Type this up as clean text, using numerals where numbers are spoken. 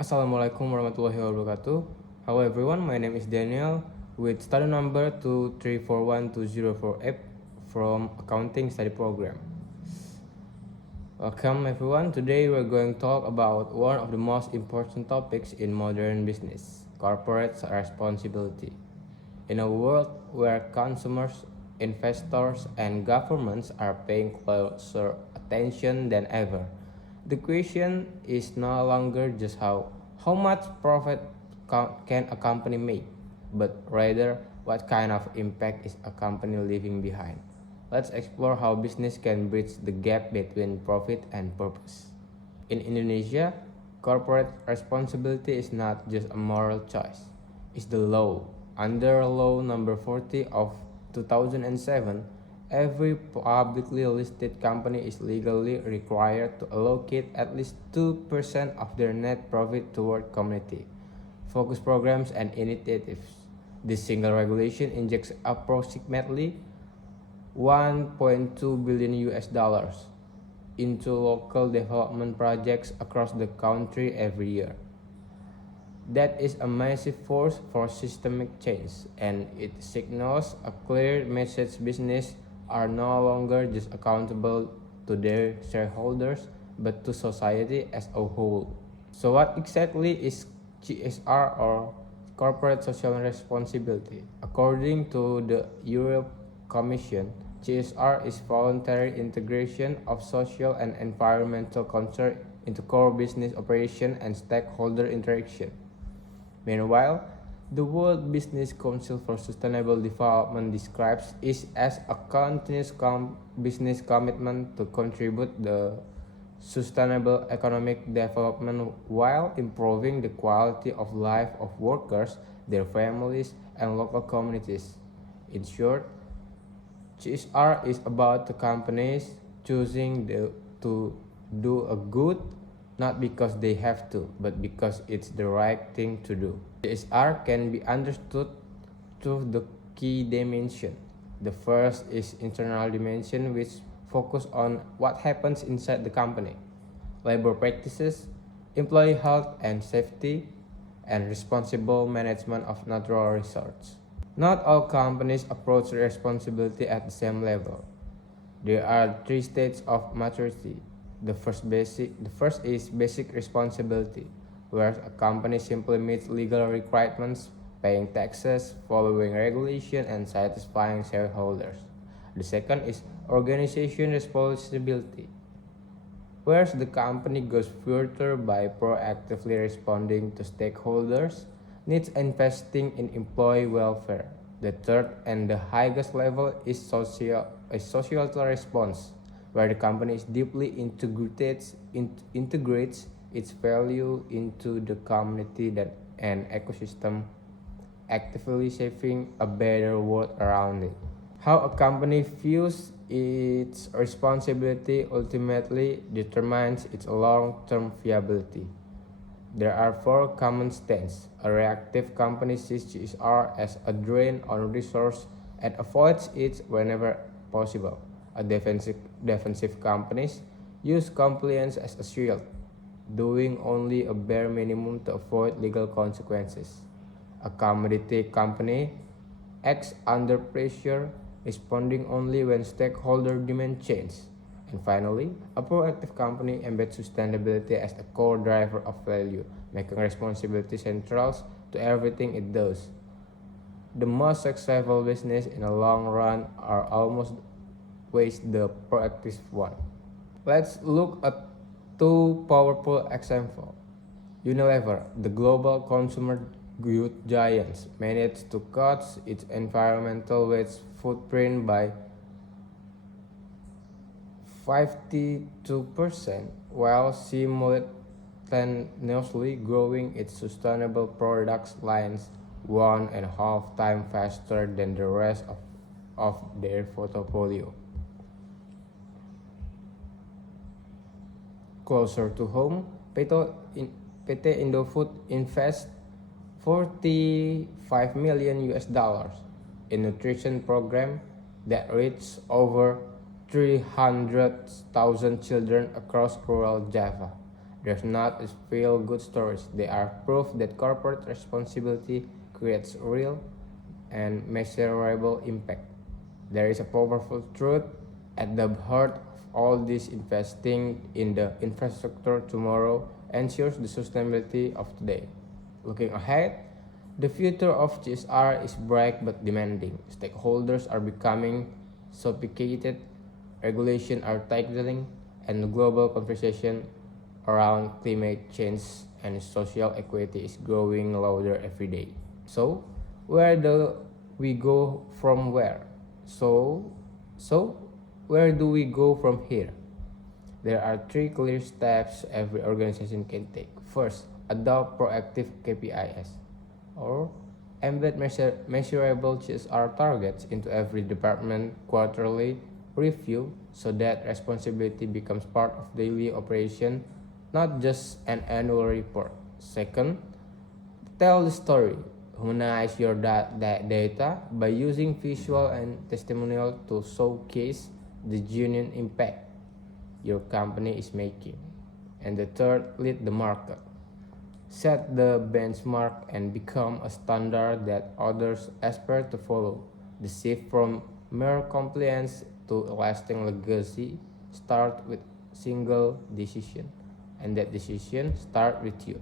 Assalamualaikum warahmatullahi wabarakatuh. Hello everyone, my name is Daniel with study number 2341204F from Accounting Study Program. Welcome everyone. Today we're going to talk about one of the most important topics in modern business, corporate responsibility. In a world where consumers, investors, and governments are paying closer attention than ever, the question is no longer just how much profit can a company make, but rather what kind of impact is a company leaving behind. Let's explore how business can bridge the gap between profit and purpose. In Indonesia, corporate responsibility is not just a moral choice, it's the law. Under Law number 40 of 2007, every publicly listed company is legally required to allocate at least 2% of their net profit toward community focus programs and initiatives. This single regulation injects approximately 1.2 billion US dollars into local development projects across the country every year. That is a massive force for systemic change, and it signals a clear message: business are no longer just accountable to their shareholders, but to society as a whole. So what exactly is CSR, or corporate social responsibility? According to the Europe Commission, CSR is voluntary integration of social and environmental concern into core business operation and stakeholder interaction. Meanwhile, the World Business Council for Sustainable Development describes it as a continuous business commitment to contribute the sustainable economic development while improving the quality of life of workers, their families, and local communities. In short, CSR is about the companies choosing to do a good not because they have to, but because it's the right thing to do. CSR can be understood through the key dimension. The first is internal dimension, which focus on what happens inside the company, labor practices, employee health and safety, and responsible management of natural resources. Not all companies approach responsibility at the same level. There are three stages of maturity. The first is basic responsibility, where a company simply meets legal requirements, paying taxes, following regulation, and satisfying shareholders. The second is organization responsibility, where the company goes further by proactively responding to stakeholders' needs, investing in employee welfare. The third and the highest level is societal response, where the company is deeply integrates its value into the community and ecosystem, actively shaping a better world around it. How a company views its responsibility ultimately determines its long-term viability. There are four common stances. A reactive company sees CSR as a drain on resource and avoids it whenever possible. A defensive companies use compliance as a shield, doing only a bare minimum to avoid legal consequences. A commodity company acts under pressure, responding only when stakeholder demand change. And finally, a proactive company embeds sustainability as a core driver of value, making responsibility central to everything it does. The most successful business in the long run are almost always the proactive one. Let's look at two powerful examples. Unilever, the global consumer goods giant, managed to cut its environmental waste footprint by 52% while simultaneously growing its sustainable products lines 1.5 times faster than the rest of their portfolio. Closer to home, PT Indofood invests 45 million US dollars in nutrition program that reaches over 300,000 children across rural Java. There's not feel good stories. They are proof that corporate responsibility creates real and measurable impact. There is a powerful truth at the heart of all this: investing in the infrastructure tomorrow ensures the sustainability of today. Looking ahead, the future of CSR is bright but demanding. Stakeholders are becoming sophisticated, regulations are tightening, and the global conversation around climate change and social equity is growing louder every day. So, where do we go from where? So, so where do we go from here? There are three clear steps every organization can take. First, adopt proactive KPIs or embed measurable CSR targets into every department quarterly review so that responsibility becomes part of daily operation, not just an annual report. Second, tell the story. Humanize your data by using visual and testimonial to showcase the genuine impact your company is making. And the third, lead the market. Set the benchmark and become a standard that others aspire to follow. The shift from mere compliance to a lasting legacy start with single decision, and that decision start with you.